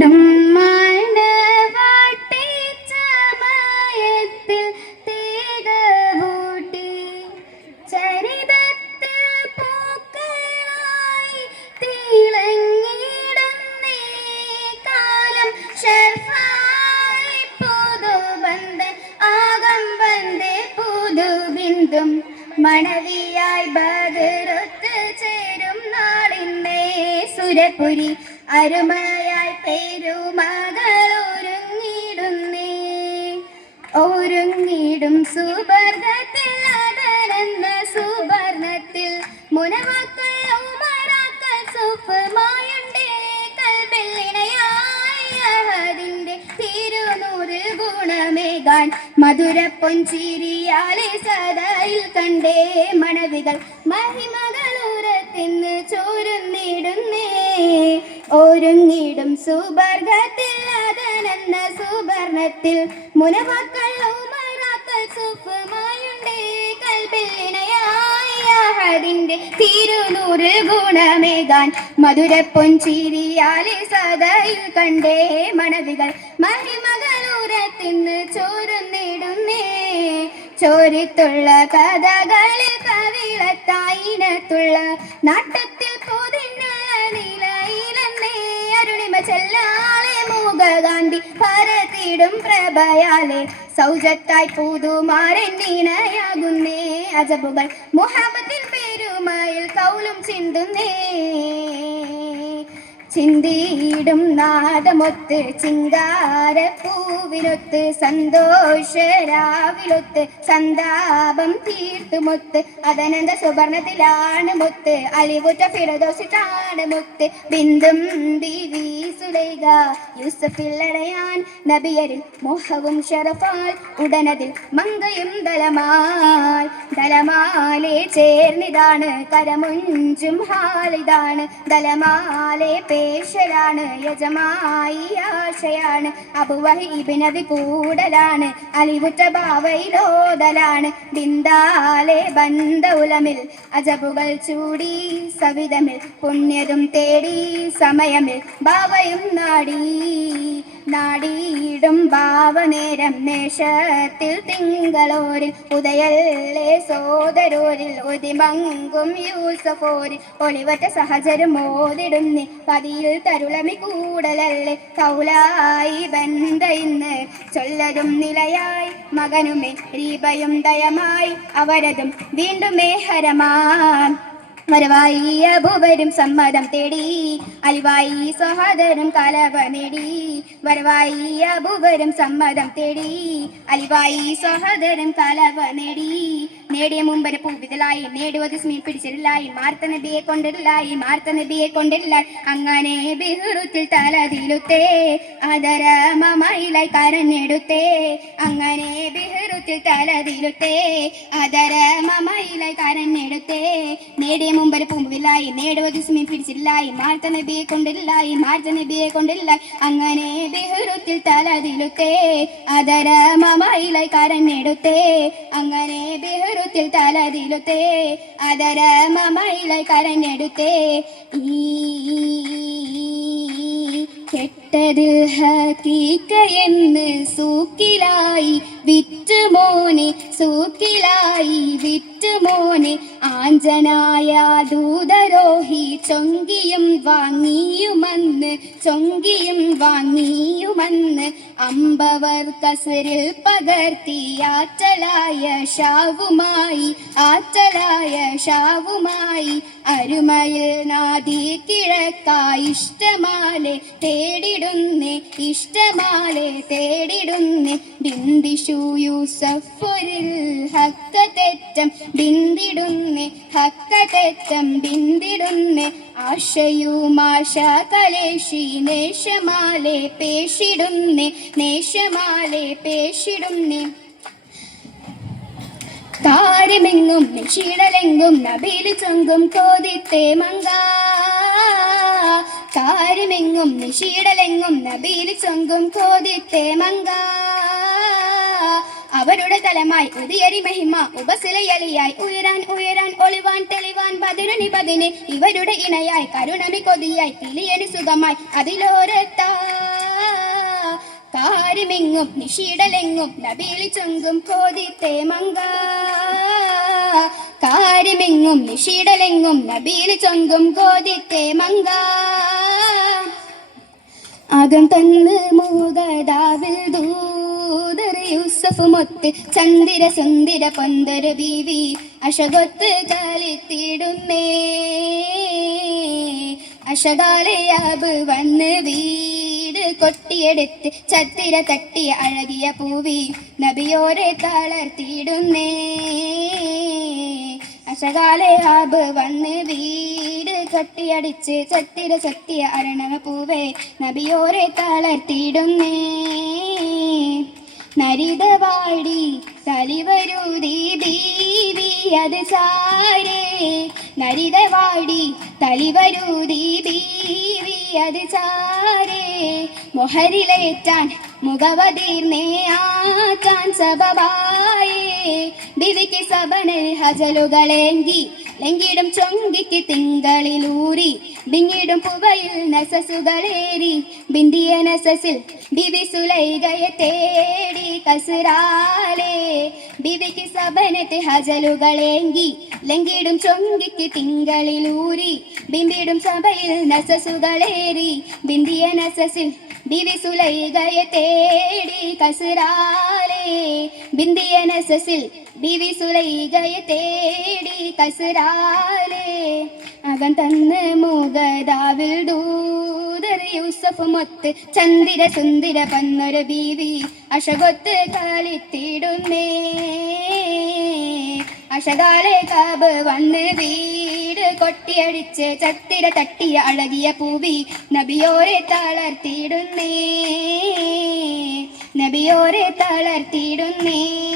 തേടും മണവിയായി ബദറൊത്ത് ചേരും നാളിന്നേ സുരപുരി. അരുമയായി പേരുമകൾ ഒരുങ്ങിടുന്നേ ഒരുങ്ങിടും സുവർണത്തിൽ അതരന്ന സുവർണത്തിൽ മുനവാക്കൾ ഉമറാക്കൾ സുഫമായുണ്ടേ കൽബില്ലിണയായി അഹദിന്റെ തിരുനൂറ് ഗുണമേകാൻ മധുര പൊഞ്ചിരിയാലെ സദയിൽ കണ്ടേ. മണവികൾ മഹിമകളുറത്തിന്ന് ഒരുങ്ങിടും സുവർഗത്തിൽ അതനന്ന സുബർണത്തിൽ മുനവാക്കൾ ഉമറാക്കൾ സുഫമായുണ്ടേ. കൽബില്ലിണയായി അഹദിന്റെ തിരുനൂറ് ഗുണമേകാൻ മധുര പൊഞ്ചിരിയാലെ സദയിൽ കണ്ടേ മണവികൾ. മഹിമകളുറത്തിന്ന് ചോരുന്നിടുന്നേ. ചോരിത്തുള്ള കഥകളിൽ കവിളത്തായിനത്തുള്ള നാട്ടത്തിൽ ചെല്ലാളെ മൂകകാന്തി പരത്തിടും പ്രഭയാലെ. സൗജത്തായി പുതുമാരൻ നീനയാകുന്നേ അജബുകൾ മുഹബത്തിൽ പെരുമയിൽ കൗലും ചിന്തുന്നേ. ചിന്തിയിടും നാദമൊത്ത് ചിങ്കാരപ്പൂവിനൊത്ത് സന്തോഷരാവിലൊത്ത് സന്താപം തീർത്തുമൊത്ത് അതനന്ത സുവർണത്തിലാണ് മുത്ത് അലിവുറ്റ ഫിറദോസിട്ടാണ് മുത്ത് ബിന്ദും ബിവി സുലൈക യൂസഫില്ലടയാൻ നബിയരിൽ മോഹവും ഷറഫാൽ ഉടനതിൽ മങ്കയും ദലമാൽ ദലമാലെ ചേർന്നിതാണ് കരമുഞ്ചും ഹാലിതാണ് ദലമാലെ പേശലാണ് യജമായി ആശയാണ്. അബുവഹിബിനവി കൂടലാണ് അലിവുറ്റ ഭാവയിലോതലാണ് ബിന്ദാലെ ബന്ധവുലമിൽ അജബുകൾ ചൂടി സവിതമിൽ പുണ്യതും തേടി സമയമിൽ ഭാവയും നാടി. നാടിയിടും ഭാവനേരം നേഷത്തിൽ തിങ്കളോരിൽ ഉദയല്ലേ സോദരോരിൽ ഒതിമങ്കും യൂസഫോരിൽ. ഒളിവറ്റ സഹചരം ഓതിടുന്നി പതിയിൽ തരുളമി കൂടലല്ലേ കൗലായി ബന്ധ ഇന്ന്. ചൊല്ലതും നിലയായി മകനുമേ രീപയും ദയമായി അവരതും വീണ്ടും മേഹരമാൻ വരവായി അബുവരും സമ്മതം തേടി. അലിവായി സഹോദരം കലവ നേടി. വരവായി അബുവരും സമ്മതം തേടി. അലിവായി സഹോദരം കലവ നേടി. നേടിയ മുമ്പര പൂവിതലായി നേടുവത് സ്മീ പിടിച്ചില്ലായി മാർത്ത നബിയെ കൊണ്ടില്ലായി മാർത്ത നബിയെ കൊണ്ടില്ല അങ്ങനെ ബിഹുറുത്തിൽ തലതിലുത്തേ അതര മമയിലായി കരഞ്ഞെടുത്തേ. അങ്ങനെ ബിഹുറുത്തിൽ തലതിലുത്തേ അതര മമയിലായി കരഞ്ഞെടുത്തേ. നേടിയ മുമ്പര പൂമ്പിലായി നേടുവത് സ്മീൻ പിടിച്ചില്ലായി മാർത്ത നബിയെ കൊണ്ടില്ലായി മാർത്ത നബിയെ കൊണ്ടില്ലായി. അങ്ങനെ ബിഹുരുത്തിൽ തലതിലുത്തേ അതര മമയിലായി കരഞ്ഞെടുത്തേ. അങ്ങനെ ബിഹുരുത്തിൽ തലതിലുത്തേ അതര മമയിലായി കരഞ്ഞെടുത്തേ. ഈ കെട്ടത് ഹീക്കയെന്ന് സൂക്കിലായി. വിറ്റുമോനെ സൂക്കിലായി. വിറ്റുമോനെ ആഞ്ചനായ ദൂതരോഹി ചൊങ്കിയും വാങ്ങിയുമെന്ന് ചൊങ്കിയും വാങ്ങിയുമെന്ന് അമ്പവർ കസരിൽ പകർത്തി ആറ്റലായ ഷാവുമായി ആറ്റലായ ഷാവുമായി. അരുമയിൽ നാദി കിഴക്കായി ഇഷ്ടമാലെ തേടിടുന്നേ ഇഷ്ടമാലെ തേടിടുന്നേ. ബിന്ദിഷു യൂസഫുരിൽ ഹക്ക തെറ്റം ബിന്ദിടുന്നേ ഹക്ക തെറ്റം ബിന്ദിടുന്നേ. ആശയുമാശ കലേശി നേശമാലെ പേശിടുന്നേ നേശമാലെ പേശിടുന്നേ. കാര്യമെങ്ങും നിശീടലെങ്കും നബീൽ ചങ്കും കോതിത്തേ മങ്ക. താരമെങ്ങും നിഷീടലെങ്ങും നബിയിൽ ചങ്കും കോതിത്തേ മങ്ക. അവരുടെ തലമായി ഉദിയരി മഹിമ ഉപസിലയലിയായി ഉയരാൻ ഉയരാൻ ഒളിവാൻ തെളിവാൻ ബദിരനി പതിന് ഇവരുടെ ഇണയായി കരുണമി കൊതിയായി കിളിയണി സുഖമായി അതിലോരത്താ. കാര്യമെങ്ങും നിഷീടലെങ്ങും നബീലി ചൊങ്കും കോതിത്തേ മങ്ക. കാരിമിങ്ങും നിഷീടലെങ്ങും നബീലി ചൊങ്കും കോതിത്തേ മങ്ക. അകം തന്ന് മൂകദാവിൽ യൂസഫ് മൊത്ത് ചന്ദിര സുന്ദര പൊന്തര ബീവി അശകൊത്ത് കാലിത്തിടുന്നേ. അശകാലയാബ് വന്ന് വീട് കൊട്ടിയെടുത്ത് ചത്തിര തട്ടിയ അഴകിയ പൂവി നബിയോരെ തളർത്തിയിടുന്നേ. അശകാലയാബ് വന്ന് വീട് കട്ടിയടിച്ച് ചത്തിര ചത്തിയ അരണവ പൂവേ നബിയോരെ തളർത്തിയിടുന്നേ. നരിതവാടി തലിവരൂതി അത് ചാരേ. നരിതവാടി തലിവരൂതി ദേവി അത് ചാരേ. മൊഹരിലേറ്റാൻ മുഖവതീർന്നേ ആക്കാൻ സബബായേ ദിവിക്ക് സബനൽ ഹജലുകളേങ്കി ലങ്കിടും ചൊങ്കിക്ക് തിങ്കളിലൂറി ബിങ്ങിടും പുവയിൽ നസസുകളേറി. ബിന്ദിയ നസസിൽ ബിവി സുലൈകയെ തേടി കസുരാലേ. ബിവിക്ക് സബനത്തെ ഹജലുകളേങ്കി ലങ്കിടും ചൊങ്കിക്ക് തിങ്കളിലൂറി. ബിമ്പിടും സഭയിൽ നസസുകളേറി ബിന്ദിയ നസസിൽ ബിവി സുലൈകയെ തേടി കസുരാലേ. ബിന്ദിയ നസസിൽ ബിവി സുലൈകയെ തേടി കസുരാലേ. അകൻ തന്ന് മൂകതാവിൽ ദൂതർ യൂസഫ് മൊത്ത് ചന്ദിര സുന്ദര പന്നൊരു ബീവി അശകൊത്ത് കാലിത്തിടുന്നേ. അശകാലെ കാബ് വന്ന് വീട് കൊട്ടിയടിച്ച് ചത്തിര തട്ടിയ അഴകിയ പൂവി നബിയോരെ തളർത്തിയിടുന്നേ. നബിയോരെ തളർത്തിയിടുന്നേ.